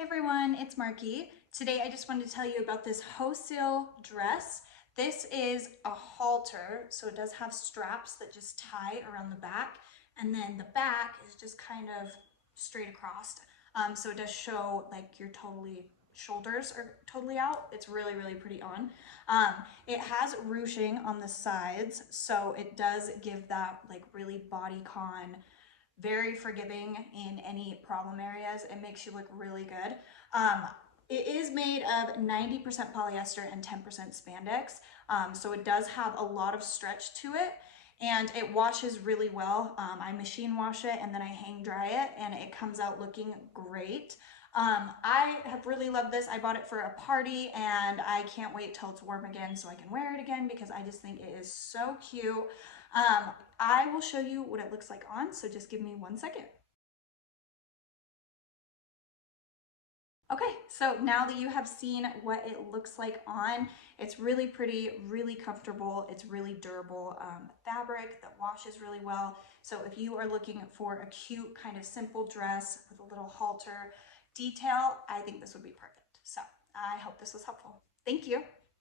Hi everyone, it's Marky. Today I just wanted to tell you about this HOCILLE dress. This is a halter, so it does have straps that just tie around the back, and then the back is just kind of straight across. So it does show like your shoulders are totally out. It's really, really pretty on. It has ruching on the sides, so it does give that like really bodycon, very forgiving in any problem areas. It makes you look really good. It is made of 90% polyester and 10% spandex, so it does have a lot of stretch to it, and it washes really well. I machine wash it and then I hang dry it, and it comes out looking great. I have really loved this. I bought it for a party and I can't wait till it's warm again so I can wear it again because I just think it is so cute. I will show you what it looks like on, so just give me 1 second. Okay, so now that you have seen what it looks like on, it's really pretty, really comfortable, it's really durable fabric that washes really well. So if you are looking for a cute kind of simple dress with a little halter detail, I think this would be perfect. So I hope this was helpful. Thank you.